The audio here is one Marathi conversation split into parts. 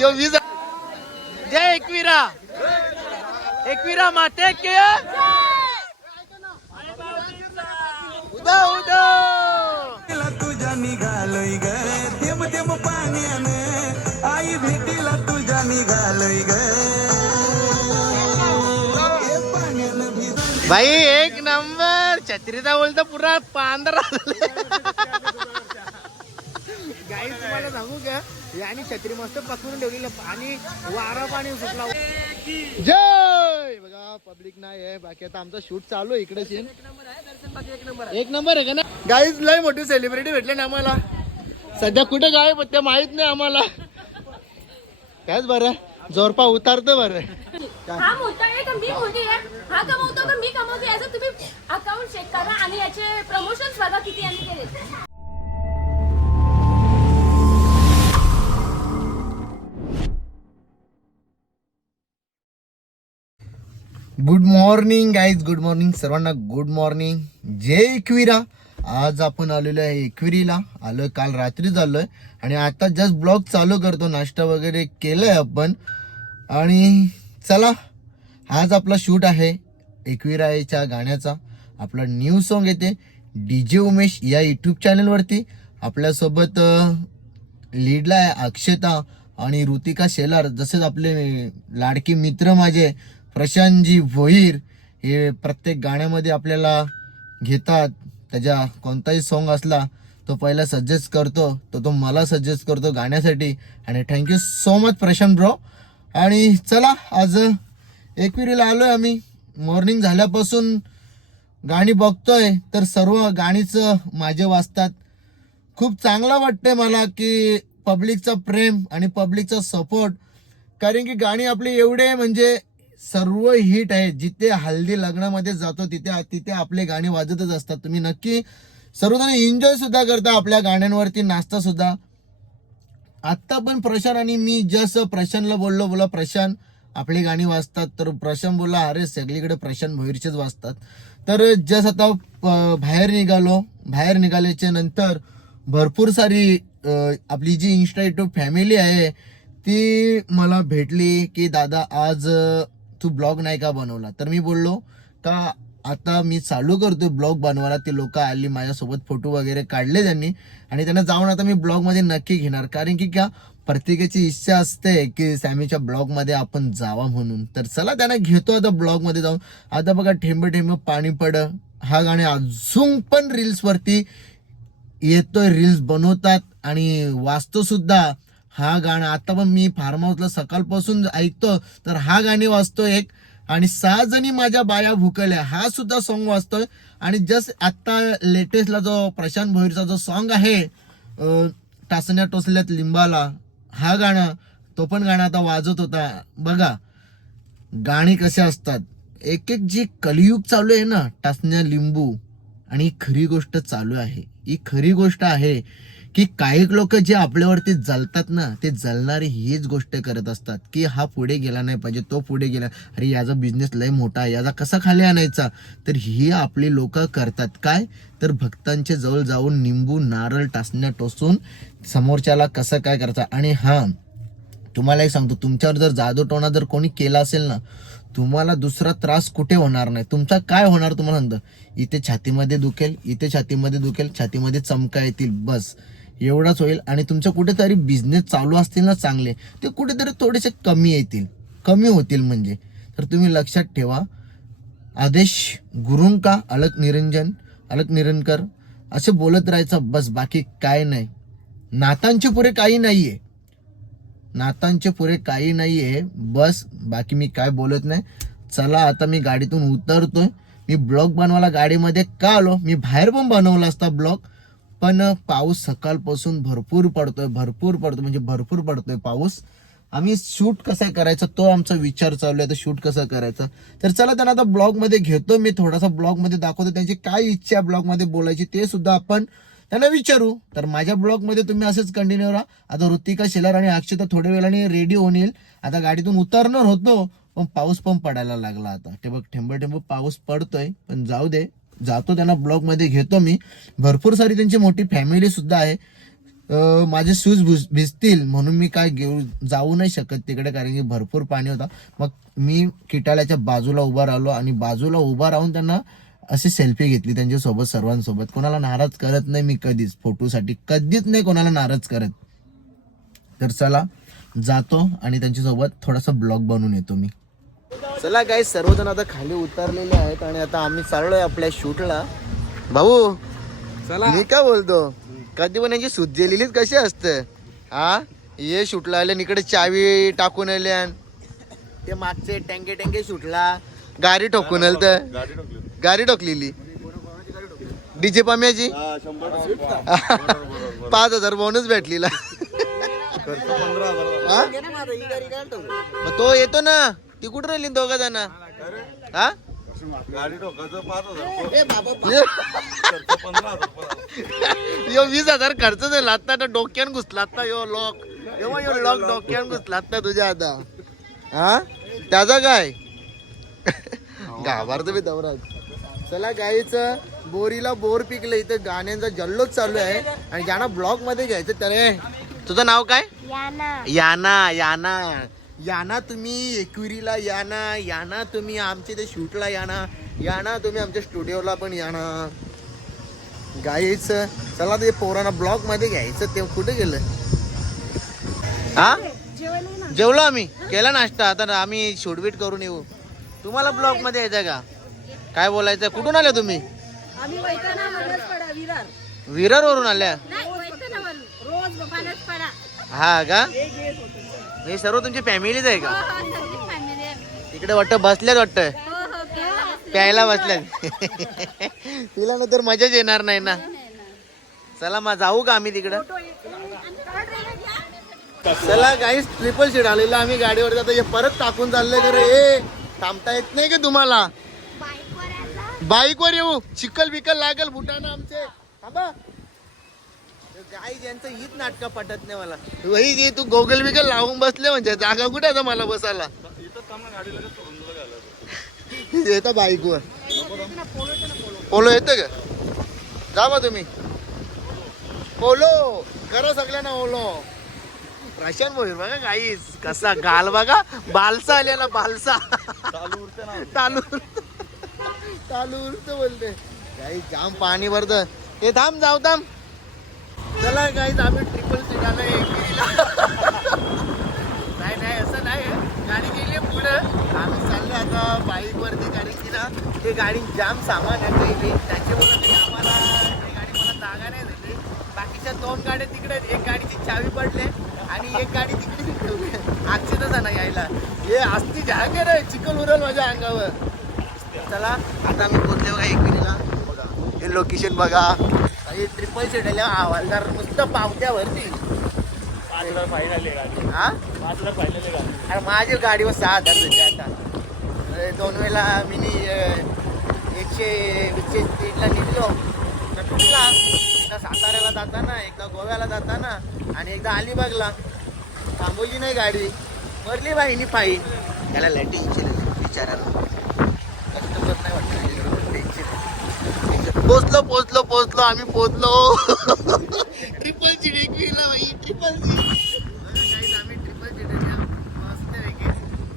यो वीज जय एकविरा एकविरा माते के उदा उदा भेटीला तुझ्या निघालोय ग तेम तेम पाण्यानं आई भेटीला तुझ्या निघालोय ग भाई एक नंबर. छत्रीचा बोलतो पुरा पांढरा गाई तुम्हाला सांगू का? याने छत्री मस्त पकडून ठेवलेलं आणि वारा पाणी सुटला. जय! बघा पब्लिक नाही आहे. बाकी आता आमचा शूट चालू आहे इकडे सीन एक नंबर आहे का ना? गाईज लय मोठी सेलिब्रिटी भेटले ना आम्हाला. सध्या कुठे गायब होते माहीत नाही आम्हाला. कायच बरं. जोरपा उतारतं बरं. हा मोठा आहे का? मी मोठी आहे. हा कमवतो का? मी कमवते? याचं तुम्ही अकाउंट चेक करा आणि याचे प्रमोशन बघा किती यांनी केले. Good morning guys good morning सर्वांना गुड मॉर्निंग जय एकविरा. आज आपण आलेलो आहे एकविरीला. आलोय काल रात्री आलोय आणि आता जस्ट ब्लॉग चालू करतो. नाश्ता वगैरे केलंय आपण. आणि चला आज आपला शूट आहे एकविराच्या गाण्याचा. आपला न्यू सॉन्ग येते. डी जे उमेश या यूट्यूब चॅनलवरती आपल्यासोबत लीडला आहे अक्षता आणि ऋतिका शेलार. जसेच आपले लाडके मित्र माझे प्रशांतजी भोईर हे प्रत्येक गाण्यामध्ये आपल्याला घेतात. त्याच्या कोणताही सॉन्ग असला तो पहिला सजेस्ट करतो तो तो मला सजेस्ट करतो गाण्यासाठी. आणि thank you so much Prashant bro आणि चला आज एकविरीला आलो आहे आम्ही. मॉर्निंग झाल्यापासून गाणी बघतोय तर सर्व गाणीचं माझे वाचतात. खूप चांगलं वाटतंय मला की पब्लिकचा प्रेम आणि पब्लिकचा सपोर्ट कारण की गाणी आपली एवढे म्हणजे सर्व हिट आहे. जिथे हल्दी लग्नामध्ये जातो तिथे तिथे आपले गाणे वाजतच असतात. तुम्ही नक्की सर्वजण एन्जॉय सुद्धा करता. आपल्या गाण्यांवरती नाचता सुद्धा. आत्ता पण प्रशांत आणि मी जस्ट प्रशांतला बोललो बोला प्रशांत आपली गाणी वाजतात. तर प्रशांत बोलला अरे सगळीकडे प्रशांत भोईरचेच वाजतात. तर जस आता बाहेर निघालो. बाहेर निघाल्याच्या नंतर भरपूर सारी आपली जी इन्स्टा युट्यूब फॅमिली आहे ती मला भेटली की दादा आज तू ब्लॉग नाही का बनवला? तर मी बोललो का आता मी चालू करतोय ब्लॉग बनवायला. ते लोक आली माझ्यासोबत फोटो वगैरे काढले त्यांनी. आणि त्यांना जाऊन आता मी ब्लॉगमध्ये नक्की घेणार. कारण की क्या प्रत्येकाची इच्छा असते की सॅमीच्या ब्लॉगमध्ये आपण जावा म्हणून. तर चला त्यांना घेतो आता ब्लॉगमध्ये जाऊन. आता बघा ठेंब ठेंब पाणी पड. हा गाणे अजून पण रील्सवरती येतोय. रील्स बनवतात आणि वाचतोसुद्धा. हा गाणं आता पण मी फार्म हाऊसला सकाळपासून ऐकतो तर हा गाणी वाचतो एक. आणि सहा जणी माझ्या बाया भुकल्या हा सुद्धा सॉन्ग वाचतोय आणि जस्ट आत्ता लेटेस्टला जो प्रशांत भोईरचा जो सॉन्ग आहे टासण्या टोसल्यात टोचल्यात लिंबाला हा गाणं तो पण गाणं आता वाजत होता. बघा गाणी कसे असतात. एक एक जी कलियुग चालू आहे ना टासण्या लिंबू आणि ही खरी गोष्ट चालू आहे. ही खरी गोष्ट आहे. की काही लोक जे आपल्यावरती जलतात ना ते जलणारे हीच गोष्ट करत असतात की हा पुढे गेला नाही पाहिजे तो पुढे गेला. अरे याचा बिझनेस लय मोठा आहे याचा कसा खाली आणायचा? तर ही आपली लोक करतात. काय? तर भक्तांच्या जवळ जाऊन निंबू नारळ टाचण्या टोसून समोरच्याला कसं काय करायचं? आणि हा तुम्हाला एक सांगतो तुमच्यावर जर जादूटोणा जर कोणी केला असेल ना तुम्हाला दुसरा त्रास कुठे होणार नाही. तुमचा काय होणार तुम्हाला सांगतो. इथे छातीमध्ये दुखेल इथे छातीमध्ये दुखेल छातीमध्ये चमका येतील बस. एवढाच होईल आणि तुमचं कुठेतरी बिझनेस चालू असतील ना चांगले ते कुठेतरी थोडेसे कमी येतील. कमी होतील म्हणजे. तर तुम्ही लक्षात ठेवा. आदेश गुरुंका अलक निरंजन अलक निरंकर असे बोलत राहायचं बस बाकी काय नाही. नातांचे पुरे काही नाही आहे नातांचे पुरे काही नाही आहे बस बाकी मी काय बोलत नाही. चला आता मी गाडीतून उतरतोय. मी ब्लॉग बनवायला गाडीमध्ये का आलो? मी बाहेर पण बनवला असता ब्लॉग. पण पाऊस सकाळपासून भरपूर पडतोय भरपूर पडतोय म्हणजे भरपूर पडतोय पाऊस. आम्ही शूट कसा करायचा तो आमचा विचार चालू आहे तर शूट कसा करायचा. तर चला त्यांना आता ब्लॉगमध्ये घेतो मी थोडासा ब्लॉगमध्ये दाखवतो त्यांची काय इच्छा आहे ब्लॉगमध्ये बोलायची ते सुद्धा आपण त्यांना विचारू. तर माझ्या ब्लॉगमध्ये तुम्ही असेच कंटिन्यू राहा. आता ऋतिका शेलार आणि अक्षता थोड्या वेळाने रेडी होऊन येईल. आता गाडीतून उतरणार होतो पण पाऊस पण पडायला लागला आता. ते बघ ठेंब ठेंब पाऊस पडतोय पण जाऊ दे. जातो त्यांना ब्लॉगमध्ये घेतो मी. भरपूर सारी त्यांची मोठी फॅमिली सुद्धा आहे. माझे शूज भुज भिजतील म्हणून मी काय घेऊ जाऊ नाही शकत तिकडे कारण की भरपूर पाणी होता. मग मी किटाल्याच्या बाजूला उभा राहिलो आणि बाजूला उभा राहून त्यांना अशी सेल्फी घेतली त्यांच्यासोबत सर्वांसोबत. कोणाला नाराज करत नाही मी कधीच. फोटोसाठी कधीच नाही कोणाला नाराज करत. तर चला जातो आणि त्यांच्यासोबत थोडासा ब्लॉग बनवून येतो मी. चला काही सर्वजण आता खाली उतरलेले आहेत आणि आता आम्ही चाललोय आपल्या शूटला. भाऊ चला. मी काय बोलतो? कधी पण यांची सुजलेलीच कशी असते? हा ये शूटला आले इकडे चावी टाकून आले ते मागचे टँके टँके शूटला गाडी ठोकून आल तर गाडी ठोकलेली. डीजे पम्याची? पाच हजार बोनस भेटलेला. तो येतो ना. ती कुठं राहिली दोघा जण? हा? यो वीस हजार खर्च झाला. आता तर डोक्यान घुसला आता यो लॉक यो यो लॉक डोक्यान घुसला आता तुझ्या आता. हा? त्याचा काय? गाभार तुम्ही दवरात चला गाईच बोरीला बोर पिकलं इथं गाण्यांचा जल्लोष चालू आहे. आणि ज्यांना ब्लॉगमध्ये घ्यायचं त्याने तुझं नाव काय? याना. याना याना. तुम्ही एकविरीला याना याना तुम्ही आमच्या इथे शूटला याना याना तुम्ही आमच्या स्टुडिओला पण याना गाईच चला ते पोरांना ब्लॉगमध्ये घ्यायचं ते कुठे गेलं? हा? जेवलो आम्ही. केला नाश्ता. आता आम्ही शूटबीट करून येऊ. तुम्हाला ब्लॉगमध्ये यायचं का? काय बोलायचं? कुठून आले तुम्ही? आम्ही वैताना मनसपडा विरार. वरून आल्या? हा का? हे सर्व तुमची फॅमिलीच आहे का? हो, हो. तिकडे वाटतं बसल्यात वाटतं. हो, हो. प्यायला बसल्यात. तिला नंतर मजाच येणार नाही ना. चला मग जाऊ का आम्ही तिकडं? चला काहीच ट्रिपल सीट आलेलं आम्ही गाडीवर जातो हे परत टाकून चाललंय का रे ए थांबता येत नाही का तुम्हाला? बाईक वर येऊ. चिकल बिकल लागल बुटाना आमचे. थांबा. आई ज्यांचं हीच नाटकं पटत नाही मला. वही जे तू गोगल बिगल लावून बसले म्हणजे? जागा कुठे आता मला बसायला? येतं बाईक वर पोलो येतं का? जा बा तुम्ही. पोलो करा सगळ्यांना ओलो प्रशांत भोईर बघा गाईस कसा गाल बघा. बालसा आलेला बालसा. चालू चालू उरत बोलते गाई जाम पाणी भरत. हे थांब जाऊ थांब. चला गाईज आम्ही ट्रिपल सीट आलो नाही नाही असं नाही. गाडी गेली पुढं. आम्ही चाललो आता बाईक वरती गाडी की ना ते गाडी जाम सामान आहे काही बी त्याच्यामुळे ते आम्हाला ती गाडी मला जागा नाही झाली बाकीच्या दोन गाड्या तिकडे एक गाडीची चावी पडले आणि एक गाडी तिकडे ठेवली आजची तर ना यायला. हे असती जागे रे चिकल उरल माझ्या अंगावर. चला आता आम्ही पोहोचले बघा एक मिनिटला हे लोकेशन बघा. हे ट्रिपल सीट आहे हवालदार नुसतं पावत्यावरती हा? अरे माझी गाडीवर सहा हजार आता. दोन वेळेला मिनी एकशे वीसशे स्पीडला निघलो. तर तुटला एकदा साताऱ्याला जाताना एकदा गोव्याला जाताना आणि एकदा अलिबागला. थांबवली नाही गाडी. भरली बाईनी पायी त्याला लाईटिंग विचारायला कस्टमर नाही वाटतं टेन्शन पोचलो पोचलो पोचलो आम्ही पोचलो ट्रिपल सीट एकवीला बाई ट्रिपल सीट आम्ही ट्रिपल पैकी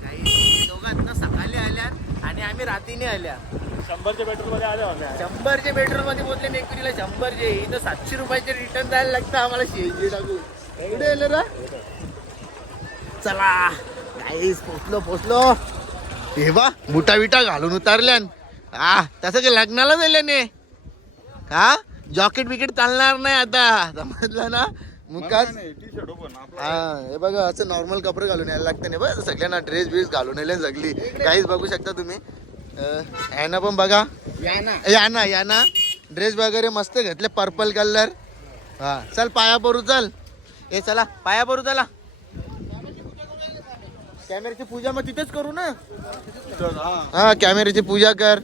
काही दोघांना सकाळी आल्या आणि आम्ही रात्रीने आल्या शंभरच्या पेट्रोलमध्ये आल्या होत्या. शंभरचे पेट्रोलमध्ये पोहोचले एकवीला शंभरचे इथं सातशे रुपयाचे रिटर्न द्यायला लागतं आम्हाला शेळी टाकू एवढे आलं ना चला गाईस पोचलो पोचलो हे बा बुटा बिटा घालून उतारल्यान. आ तसं काही लग्नाला झाल्याने हा? जॉकेट बिकेट चालणार नाही आता. समजलं ना? मुकाच हा हे बघा असं नॉर्मल कपडे घालून यायला लागतं नाही बघ सगळ्यांना ड्रेस बिस घालून यायला सगळी. काहीच बघू शकता तुम्ही. अं, ह्यानं पण बघा. याना. याना ड्रेस वगैरे मस्त घेतले पर्पल कलर हा चल पाया परू चल. ए चला पाया परू चला. कॅमेऱ्याची पूजा मग तिथेच करू ना? हा कॅमेऱ्याची पूजा कर.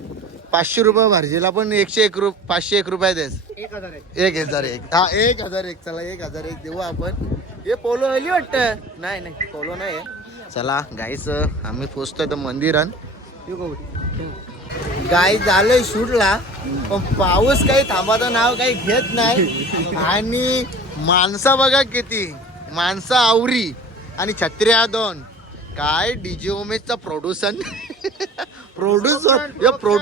पाचशे रुपये भरजेला पण एकशे एक रुप पाचशे एक रुपये देस एक हजार एक. हा एक हजार एक. चला एक हजार एक देऊ आपण. हे पोलो हली वाटत. नाही नाही पोलो नाही चला गाईच आम्ही पोचतोय तर मंदिरात गाय झालंय शूटला पण पाऊस काही थांबाचं नाव काही घेत नाही. आणि माणसं बघा किती. माणसं आवरी. आणि छत्र्या दोन. काय डीजे उमेशचा प्रोड्युसर प्रोड्युसर या प्रो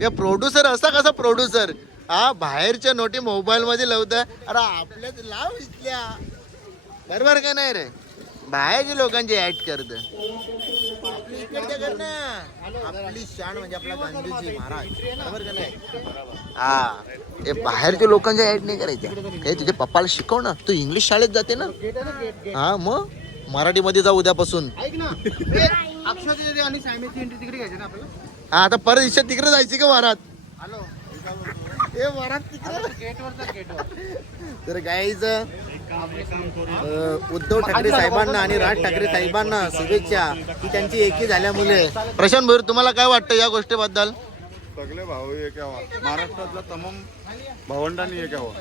या प्रोड्युसर असा कसा प्रोड्युसर हा बाहेरच्या नोटी मोबाईल मध्ये लावतोय. अरे आपल्याच लाव इथल्या. बरोबर का नाही रे? बाहेरच्या लोकांची ऍड करत आपली इकडच्या कर ना. आपली शान म्हणजे आपला गांधीजी महाराज. बरोबर का नाही? हा हे बाहेरच्या लोकांच्या ऍड नाही करायच्या हे तुझ्या पप्पाला शिकव ना. तू इंग्लिश शाळेत जाते ना. हा मग? मराठीमध्ये जा उद्यापासून. हा आता परत इच्छा तिकडे जायची का वारात? हे वरात तिकडे. तर गाईज उद्धव ठाकरे साहेबांना आणि राज ठाकरे साहेबांना शुभेच्छा. की त्यांची एकी झाल्यामुळे. प्रशांत भैर तुम्हाला काय वाटतं या गोष्टीबद्दल? सगळे भाऊ एक यावा. महाराष्ट्रातला तमाम भावंडांनी एक यावा.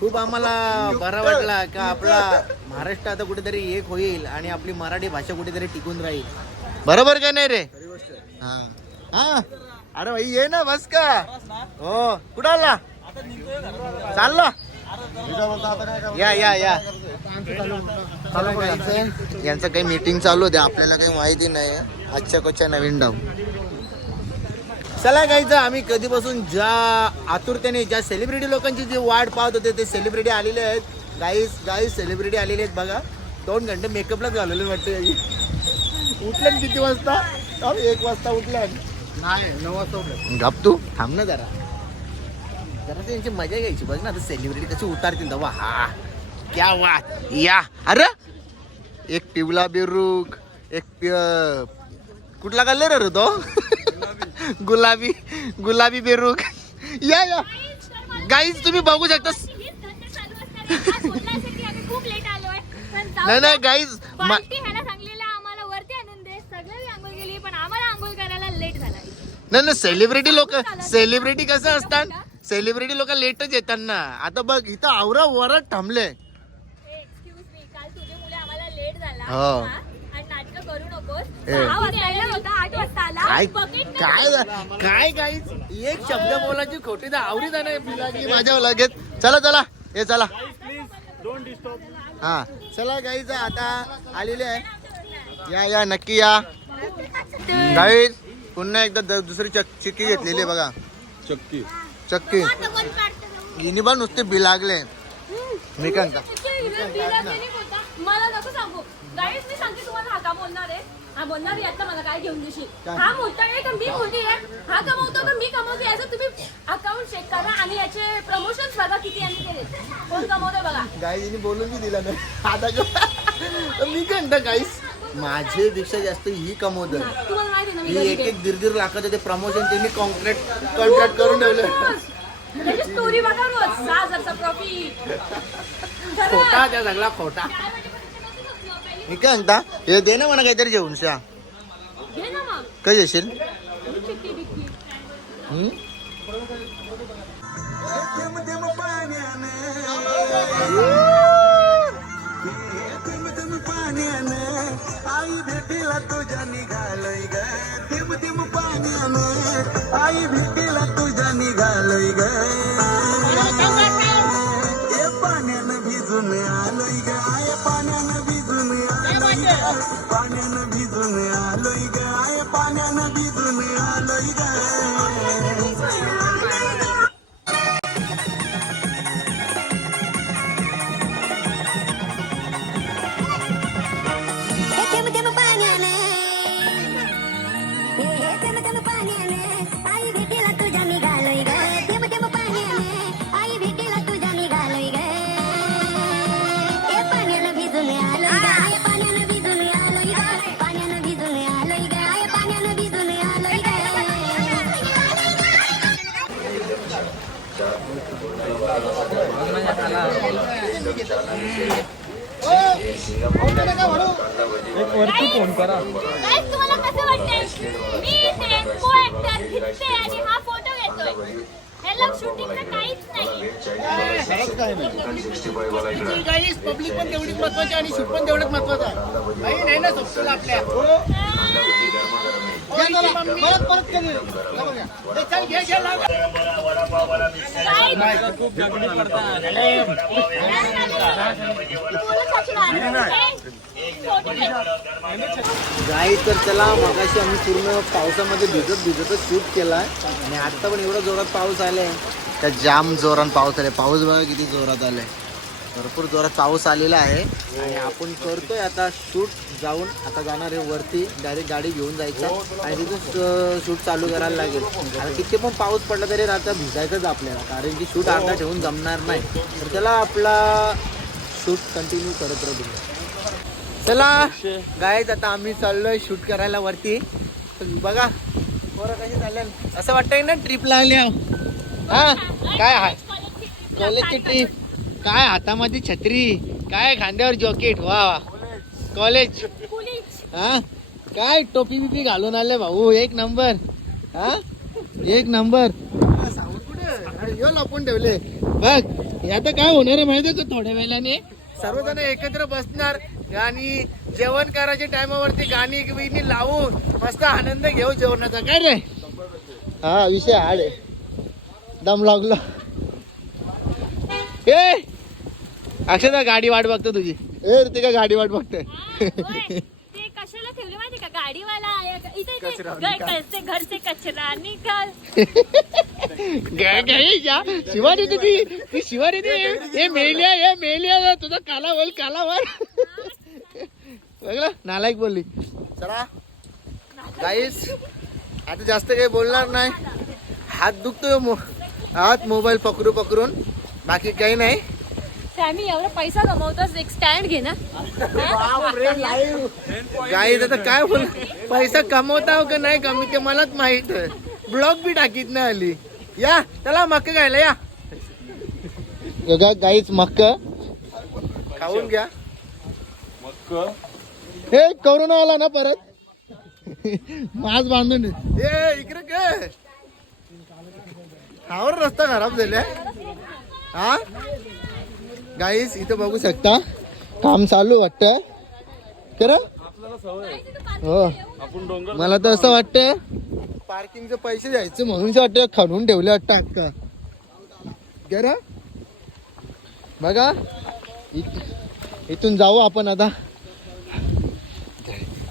खूप आम्हाला बरा वाटला का आपला महाराष्ट्र आता कुठेतरी एक होईल आणि आपली मराठी भाषा कुठेतरी टिकून राहील. बरोबर काय नाही रे? हा. हा अरे भाई ये ना बस का हो कुठं आला चालला या या या यांचं काही मीटिंग चालू होते आपल्याला काही माहिती नाही आजच्या कोच्या नवीन डाऊ चला गायचं आम्ही कधीपासून ज्या आतुरतेने ज्या सेलिब्रिटी लोकांची जी वाट पाहत होते ते सेलिब्रिटी आलेले आहेत गाईस गाईस सेलिब्रिटी आलेले आहेत बघा दोन घंटे मेकअपलाच घालवले वाटते उठले किती वाजता एक वाजता उठल्या नाही नऊ वाजता उठले गप तू. थांब ना जरा. जरा त्यांची मजा घ्यायची बघ ना आता सेलिब्रिटी कशी उतारतील. तेव्हा हा. क्या वाट या. अरे एक पिवला बेरूक एक पि- कुठला कलर रे तो? गुलाबी गुलाबी बेरूक या या. गाईज तुम्ही बघू शकता. खूप लेट आलोय? पण जाऊ नाही नाही. गाईज पार्टी ह्याला सांगलेलं आम्हाला वरती आणून दे सगळे आंघोळ गेली पण आम्हाला आंघोळ करायला लेट झाला नाही नाही सेलिब्रिटी लोक सेलिब्रिटी कसं असतात? सेलिब्रिटी लोक लेटच येतात ना. आता बघ इथं आवरा वरात थांबले एक्सक्यूज मी काल तुझे मुले आम्हाला लेट झाला. हो. हा? आणि नाटक करू नकोस. ए. सहा वाजता येणार होता आठ वाजता आला. काय काय काय एक शब्द बोलायची खोटी तर आवरी जाणार लागली माझ्या लगेच. चला चला. हे चला. हा. चला गाईज आता आलेले आहे. या या नक्की या. गाईज पुन्हा एकदा द- दुसरी चक चिक्की घेतलेली आहे बघा. चक्की. चक्की. गिनी पण नुसते बी लागले. मी काय म्हणता? मला नको सांगू. गाईज मी सांगते तुम्हाला हा का बोलणार आहे? हा बोलणार आहे मला काय घेऊन देशील? हा मोठा आहे का? मी मोठी आहे? हा कमवतो का? मी कमवते? याचं तुम्ही अकाउंट चेक करा आणि याचे प्रमोशन बघा किती यांनी केले. कोण बघा? गाईने बोलून बी दिला नाही. आता मी म्हणता गाईस माझे पेक्षा जास्त ही कमवत तुम्हाला माहिती आहे ना मी ही घरी एक. एक दीड दीड लाखाचं ते प्रमोशन त्यांनी कॉन्ट्रॅक्ट कॉन्ट्रॅक्ट करून ठेवलं त्याची स्टोरी बघा रोज. सहा हजारचा प्रॉफिट खोटा त्या सगळा खोटा. मी काय म्हणता? हे दे ना मला काहीतरी जेवण शा घे ना मग. काय येशील? हम्म? आई भेटीला तुझ्या निघालोय ग। थिम थिम पाण्यानं आई भेटीला तुझ्या निघालोय ग। ए पाण्यानं भिजून आलोय ग। आय पाण्यानं भिजून आलोय ग। Guys, तुम्हाला कसं वाटतंय मी इथे co-actor दिसते आणि हा फोटो घेतोय ह्याला शूटिंगचं काहीच नाही पब्लिक पण तेवढीच महत्वाची आणि शूट पण तेवढंच महत्वाचं आहे नाही ना आपल्या गाई तर चला मगाशी आम्ही पूर्ण पावसामध्ये भिजत भिजतच शूट केलाय. आणि आता पण एवढा जोरात पाऊस आलाय. त्या जाम जोरात पाऊस आलाय. पाऊस बघा किती जोरात आलाय. भरपूर जोरात पाऊस आलेला आहे. आणि आपण करतोय आता शूट जाऊन आता जाणार आहे वरती. डायरेक्ट गाडी घेऊन जायचं. आणि तिथून शूट चालू करायला लागेल. आणि किती पण पाऊस पडला तरी आता भिजायचंच आपल्याला. कारण की शूट अर्धा ठेवून जमणार नाही. तर त्याला आपला शूट कंटिन्यू करत राहू चला गायच आता आम्ही चाललोय शूट करायला वरती. बघा पोरं कशी चालल्या असं वाटतंय ना ट्रिप लागली. हा काय आहे कॉलेजची ट्रिप काय हातामध्ये छत्री? काय खांद्यावर जॉकेट वा वा. कॉलेज हा? काय टोपी बिपी घालून आले भाऊ? एक नंबर. हा? एक नंबर. कुठे? यो लपून ठेवले. बघ आता काय होणार आहे माहिती का थोड्या वेळाने? सर्वजण एकत्र बसणार आणि जेवण करायच्या टायमावरती गाणी बिणी लावून मस्त आनंद घेऊ जेवणाचा. काय रे? हा विषय हाड आहे. दम लागलो. ए! अक्षता गाडी वाट बघतो तुझी. ए ते का गाडी वाट बघतोय ते कशाला ठेवले माहिती का? गाडीवाला आहे. का? इथे इथे घर से घर से कचरा निकाल. काय काय या शिवानी ती ती शिवानी ती हे मेलिया हे मेलिया तुझा काला बोल काला बोल बघला नालायक बोलली. चला. गाईस आता जास्त काही बोलणार नाही. हात दुखतोय मो हात मोबाईल पकडू पकडून बाकी काही नाही. सॅमी एवढा पैसा कमवतोस एक स्टँड घे ना. आता काय बोल पैसा कमवता का नाही कमी ते मलाच माहीत ब्लॉग बी टाकीत नाही आली. या चला मक्क घ्यायला या. योगा गाईच मक्क. खाऊन घ्या. मक्क. हे करोना आला ना परत. मास बांधून ए इकडे काय हावर रस्ता खराब झालाय हा? गाईस इथं बघू शकता काम चालू वाटतंय. खरं हो. आपण मला तर असं वाटतंय पार्किंगचे पैसे द्यायचे म्हणून वाटतं खणून ठेवले वाटतं अक्का गर बघा. इथून जाऊ आपण आता.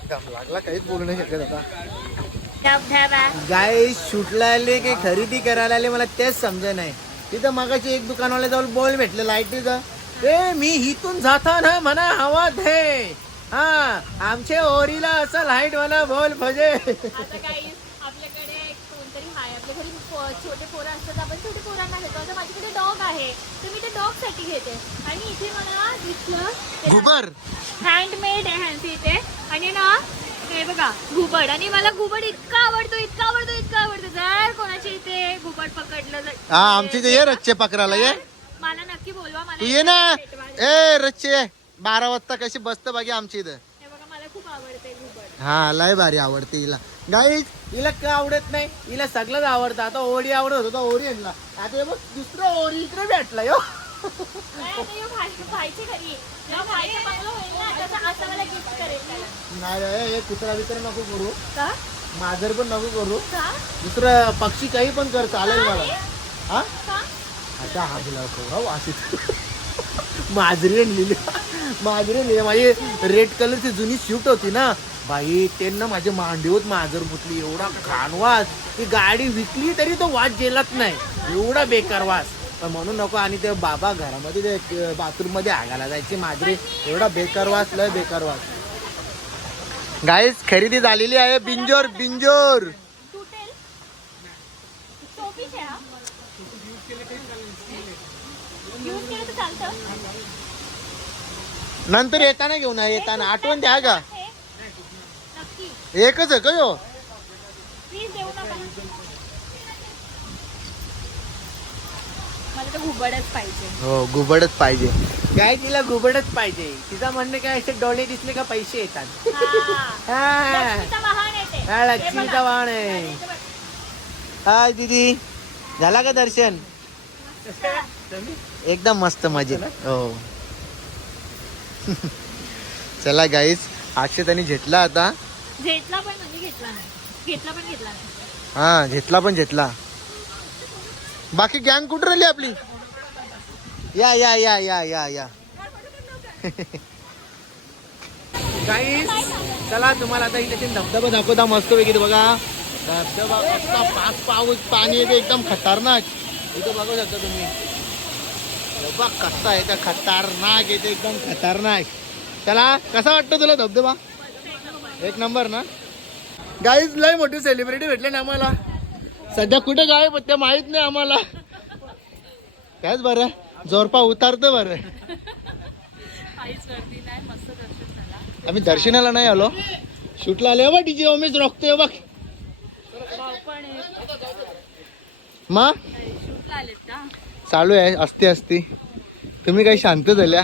लागला काहीच बोलू नाही शकत आता. गाय शूटला आले की खरेदी करायला आले मला तेच समज नाही. तिथं मगाशी एक दुकानवाल्या जाऊन बॉल भेटले लाईटीचा ए मी इथून जाताना म्हणा हवा दे. हा आमच्या ओरीला असं लाइट वाला बॉल भजे आता काही आपल्याकडे एक कोणतरी आहे आपल्या घरी पो- छोटे पोरं असतात आपण छोटे पोरांना घेतो. आता माझ्याकडे डॉग आहे. तर मी ते डॉगसाठी घेते. आणि इथे मला दिसलं घुबर. हँडमेड आहे ह्यांचे इथे. आणि ना हे बघा घुबड. आणि मला घुबड इतका आवडतो इतका आवडतो इतका आवडतो. जर कोणाच्या इथे घुबड पकडलं जर- हा इथे ये रच्चे पकडायला ये. नक्की बोलवा मला तू ये ना. भेटवा. ए रच्चे बारा वाजता कशी बसतं बाकी आमच्या इथं. हे बघा मला खूप आवडते घुबड हा लय भारी आवडते हिला. गाईज हिला का आवडत नाही. हिला सगळंच आवडतं. आता ओरी आवडत होता ओरी आणला. आता हे बघ दुसरा ओरी इकडे भेटला यो. नाही, आता ह्यो भाई- भाईच्या घरी आहे. जेव्हा भाईचं बंगलं होईल ना तसं असं मला गिफ्ट करेल त्याला. नाही रे, हे कुत्रा बित्रा नको करू. का? माजर पण नको करू. का? दुसरं पक्षी काही पण कर चालेल मला. हा? का? आता हा तुला पोरा माजरी आणलेली. माजरी आणली माझी रेड कलरची जुनी शूट होती ना. बाई त्यांना माझे मांडीवर मांजर फुटली एवढा घाण वास ती गाडी विकली तरी तो वास गेलाच नाही. एवढा बेकार वास. पण म्हणून नको आणि ते बाबा घरामध्ये ते बाथरूममध्ये आगायला जायची माजरी. एवढा बेकार वास लय बेकार वास. गाईस खरेदी झालेली आहे बिंजोर बिंजोर तुटेल टोपीच आहे हा यूज केलं तर चालतं नंतर येताना घेऊन या, येताना. आठवण द्या का हे? एकच आहे का यो. प्लीज देऊ नका. मला तर घुबडच पाहिजे. हो घुबडच पाहिजे. काय तिला घुबडच पाहिजे? तिचा म्हणणं काय असे डोळे दिसले का पैसे येतात? हा. हा. लक्ष्मीचा वाहन येते हा, लक्ष्मीचा वाहन आहे. हाय दीदी. झाला का दर्शन? एकदम मस्त मजेत. हो. चला गाईस अक्षताने घेतला आता. घेतला पण म्हणजे घेतला नाही. घेतला पण घेतला नाही. हा घेतला पण घेतला. बाकी गँग कुठं राहिली आपली? या या या या या या. काही चला तुम्हाला आता इथे धबधबा दाखवता मस्त पैकी बघा. धबधबा पाच पाऊस पाणी येते एकदम खतरनाक. इथे बघू शकता तुम्ही. बघ कसा आहे का खतरनाक येते एकदम खतरनाक. चला कसा वाटतो तुला धबधबा? एक नंबर ना? गाईज लय मोठी सेलिब्रिटी भेटले ना आम्हाला. सध्या कुठे गाय पण ते माहीत नाही आम्हाला. कायच बरं जोरपा उतारतो बरं. आम्ही दर्शनाला नाही आलो. शूटला आले. बघ डीजे उमेश रोखतोय बघ. मा? चालू आहे असते असते. तुम्ही काही शांत झाल्या?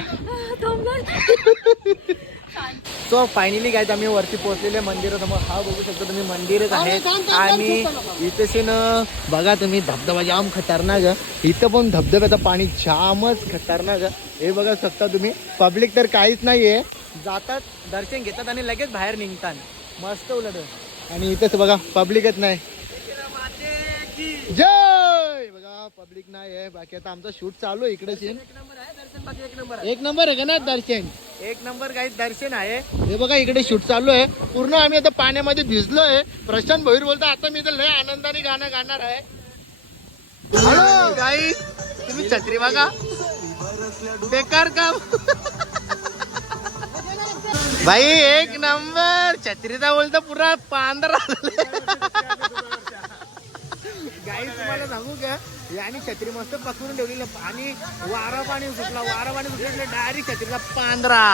सो फायनली काय आम्ही वरती पोहोचलेले मंदिरासमोर. हा बघू शकता तुम्ही मंदिरच आहे. आणि इथे ना बघा तुम्ही धबधबा जाम खतरनाक आहे. इथं पण धबधब्याचं पाणी जामच खतरनाक आहे. हे बघा शकता तुम्ही. पब्लिक तर काहीच नाहीये. जातात दर्शन घेतात आणि लगेच बाहेर निघतात. मस्त उलट. आहे. आणि इथेच बघा पब्लिकच नाही. जय! पब्लिक नाही आहे. बाकी आता आमचा शूट चालू आहे इकडे सीन. एक नंबर आहे का ना दर्शन? एक नंबर काही दर्शन आहे. हे बघा इकडे शूट चालू आहे. पूर्ण आम्ही आता पाण्यामध्ये भिजलोय प्रशांत भैर बोलतो आता मी तर लय आनंदाने गाणं गाणार आहे. हॅलो गाई तुम्ही छत्री बघा. बेकार काम. भाई एक नंबर. छत्रीचा बोलतो पुरा पांढरा. गाई तुम्हाला सांगू का? आणि छत्री मस्त पकडून ठेवलेलं. आणि वारा पाणी सुटला वारा पाणी सुटलं डायरेक्ट छत्रीला पांढरा.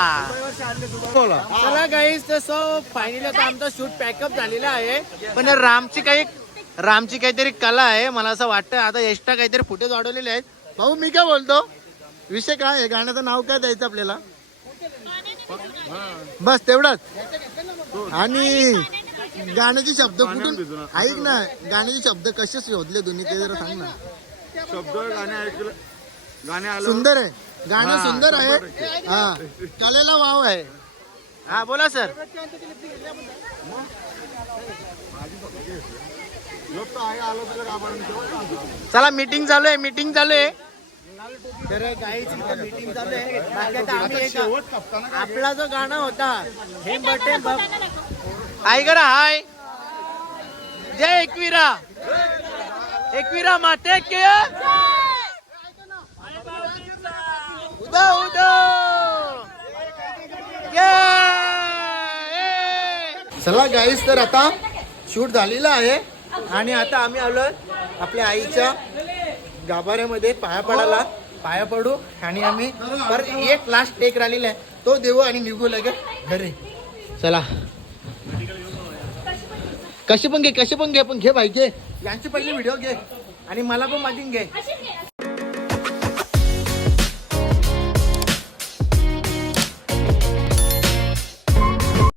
बोला. चला गाईस तसं फायनली आता आमचा शूट पॅकअप झालेला आहे. पण रामची काही रामची काहीतरी कला आहे. मला असं वाटतं आता एक्स्ट्रा काहीतरी फुटेज वाढवलेले आहेत. भाऊ मी काय बोलतो? विषय काय आहे? गाण्याचं नाव काय द्यायचं आपल्याला? बस तेवढाच. आणि गाण्याचे शब्द कुठून? ऐक ना गाण्याचे शब्द कसे शोधले दोन्ही ते जरा सांग ना. शब्द गाणे ऐकलं गाणे आलं सुंदर आहे. गाणं हा, सुंदर आहे. हा. कलेला वाव आहे. हा बोला सर. चला मीटिंग चालू आहे मीटिंग चालू आहे. तर मीटिंग चालू आहे. आपला जो गाणं होता हे बटे त्यांना हाय करा हाय. जय एकवीरा. एकवीरा माते के. उदा उदा. चला गाईस तर आता शूट झालेला आहे. आणि आता आम्ही आलो आपल्या आईच्या गाभाऱ्यामध्ये पाया पडायला. पाया पडू आणि आम्ही परत एक लास्ट टेक राहिलेला आहे. तो देऊ आणि निघू लगे घरी. चला. कशी पण घे कशी पण घे पण घे भाई घे यांची पहिली व्हिडिओ घे आणि मला पण माझी घे घे.